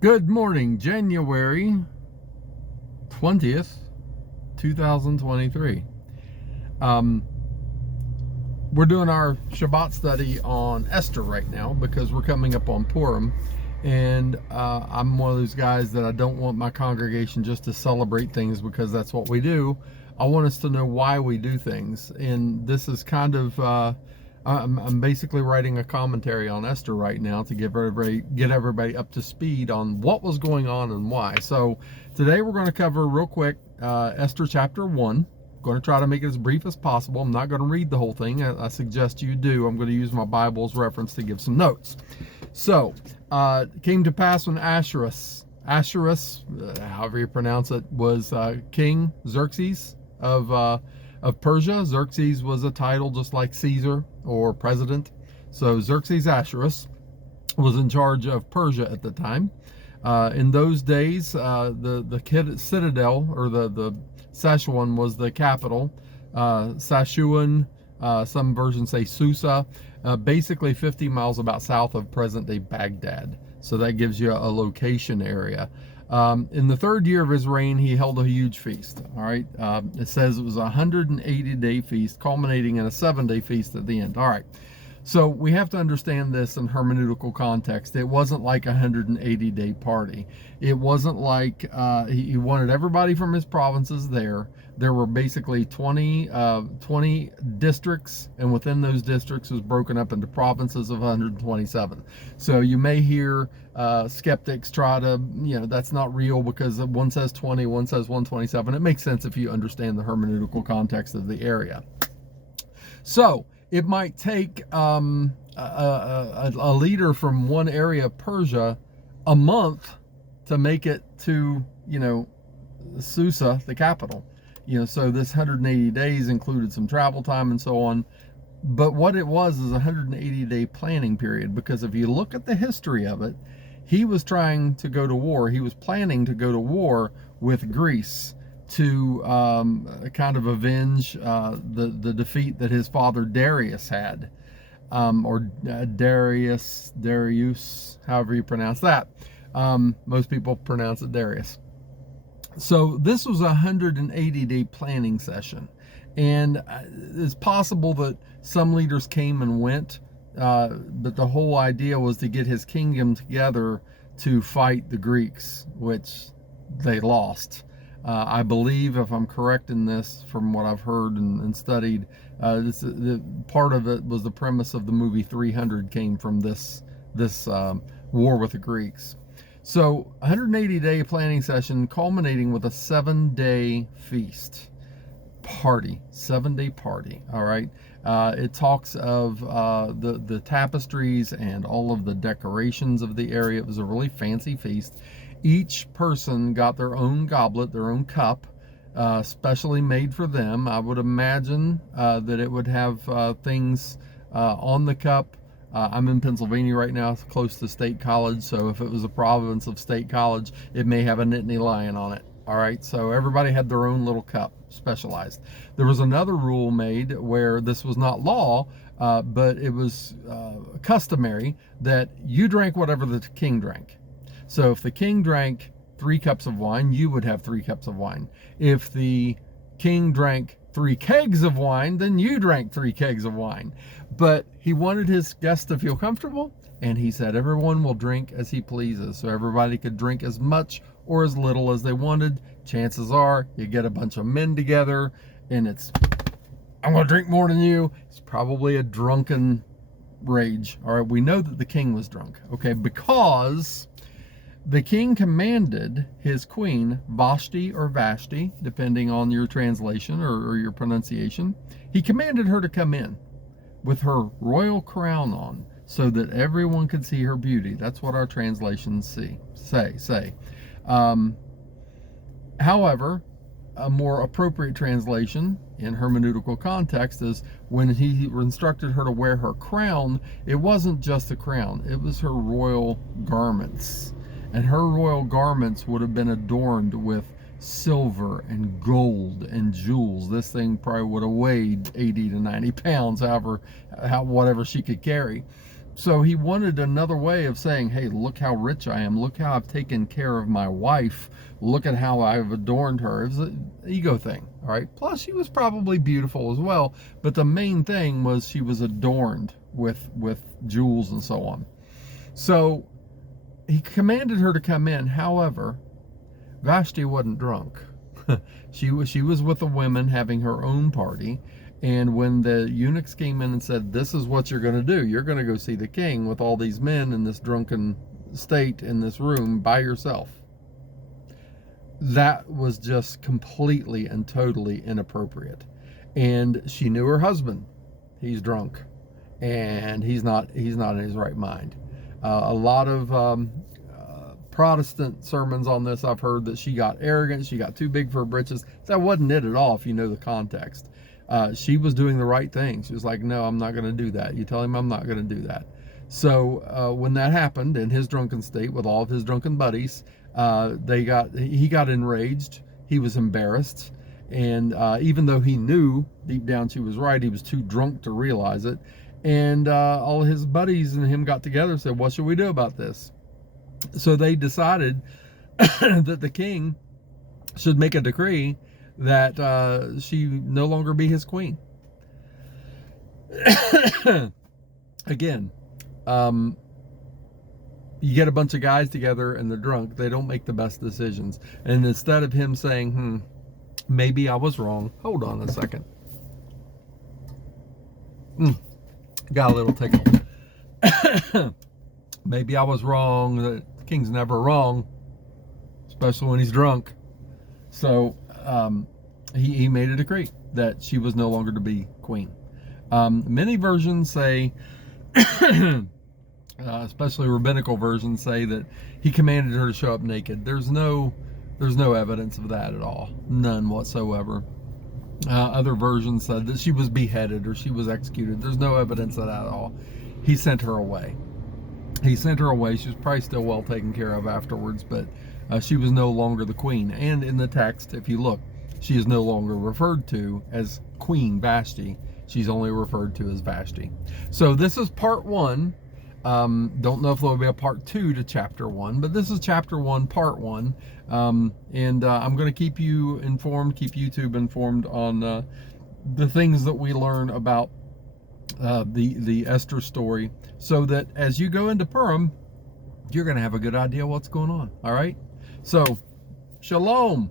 Good morning, January 20th, 2023. We're doing our Shabbat study on Esther right now because we're coming up on Purim. And I'm one of those guys that I don't want my congregation just to celebrate things because that's what we do. I want us to know why we do things. And this is kind of, I'm basically writing a commentary on Esther right now to get everybody up to speed on what was going on and why. So today we're going to cover real quick Esther chapter 1. I'm going to try to make it as brief as possible. I'm not going to read the whole thing. I suggest you do. I'm going to use my Bible as reference to give some notes. So, it came to pass when Ahasuerus, however you pronounce it, was King Xerxes of Persia. Xerxes was a title just like Caesar or president. So Xerxes Ahasuerus was in charge of Persia at the time. In those days, the citadel, or the Sassuan, was the capital. Sassuan, some versions say Susa, basically 50 miles about south of present-day Baghdad. So that gives you a location area. In the third year of his reign, he held a huge feast. All right, it says it was a 180-day feast, culminating in a 7-day feast at the end. All right, so we have to understand this in hermeneutical context. It wasn't like a 180-day party. It wasn't like he wanted everybody from his provinces there. There were basically 20 districts, and within those districts was broken up into provinces of 127. So you may hear skeptics try to, that's not real because one says 20, one says 127. It makes sense if you understand the hermeneutical context of the area. So it might take a leader from one area of Persia a month to make it to, Susa, the capital. So this 180 days included some travel time and so on. But what it was is a 180-day planning period, because if you look at the history of it, he was trying to go to war. He was planning to go to war with Greece to kind of avenge the defeat that his father Darius had, or Darius, however you pronounce that. Most people pronounce it Darius. So this was a 180-day planning session. And it's possible that some leaders came and went, but the whole idea was to get his kingdom together to fight the Greeks, which they lost. I believe, if I'm correct in this, from what I've heard and studied, part of it was the premise of the movie 300 came from this war with the Greeks. So 180-day planning session culminating with a 7-day feast. Party, 7-day party. All right. It talks of the tapestries and all of the decorations of the area. It was a really fancy feast. Each person got their own goblet, their own cup, specially made for them. I would imagine that it would have things on the cup. I'm in Pennsylvania right now, it's close to State College. So if it was a province of State College, it may have a Nittany Lion on it. All right, so everybody had their own little cup, specialized. There was another rule made where this was not law, but it was customary that you drank whatever the king drank. So if the king drank 3 cups of wine, you would have 3 cups of wine. If the king drank 3 kegs of wine, then you drank 3 kegs of wine. But he wanted his guests to feel comfortable, and he said everyone will drink as he pleases. So everybody could drink as much or as little as they wanted. Chances are you get a bunch of men together and it's, I'm going to drink more than you. It's probably a drunken rage. All right, we know that the king was drunk, okay, because the king commanded his queen, Vashti or Vashti, depending on your translation or your pronunciation, he commanded her to come in with her royal crown on so that everyone could see her beauty. That's what our translations say. However, a more appropriate translation in hermeneutical context is when he instructed her to wear her crown, it wasn't just a crown, it was her royal garments. And her royal garments would have been adorned with silver and gold and jewels. This thing probably would have weighed 80 to 90 pounds, whatever she could carry. So he wanted another way of saying, hey, look how rich I am. Look how I've taken care of my wife. Look at how I've adorned her. It was an ego thing, all right? Plus, she was probably beautiful as well. But the main thing was she was adorned with jewels and so on. So he commanded her to come in. However, Vashti wasn't drunk. She was with the women having her own party. And when the eunuchs came in and said, this is what you're going to do, you're going to go see the king with all these men in this drunken state in this room by yourself. That was just completely and totally inappropriate. And she knew her husband. He's drunk and he's not in his right mind. A lot of Protestant sermons on this, I've heard that she got arrogant, she got too big for her britches. That wasn't it at all if you know the context. She was doing the right thing. She was like, no, I'm not going to do that. You tell him I'm not going to do that. So when that happened in his drunken state with all of his drunken buddies, he got enraged. He was embarrassed. And even though he knew deep down she was right, he was too drunk to realize it. And all his buddies and him got together and said, what should we do about this? So they decided that the king should make a decree that she no longer be his queen. Again, you get a bunch of guys together and they're drunk, they don't make the best decisions. And instead of him saying, maybe I was wrong. Hold on a second. Got a little tickle. Maybe I was wrong. The king's never wrong, especially when he's drunk. So he made a decree that she was no longer to be queen. Many versions say, especially rabbinical versions, say that he commanded her to show up naked. There's no evidence of that at all, none whatsoever. Other versions said that she was beheaded or she was executed. There's no evidence of that at all. He sent her away. He sent her away. She was probably still well taken care of afterwards, but she was no longer the queen. And in the text, if you look, she is no longer referred to as Queen Vashti. She's only referred to as Vashti. So this is part 1. Don't know if there'll be a part 2 to chapter 1, but this is chapter 1, part 1. And I'm going to keep you informed, keep YouTube informed on the things that we learn about the Esther story, so that as you go into Purim, you're going to have a good idea what's going on. All right? So, shalom.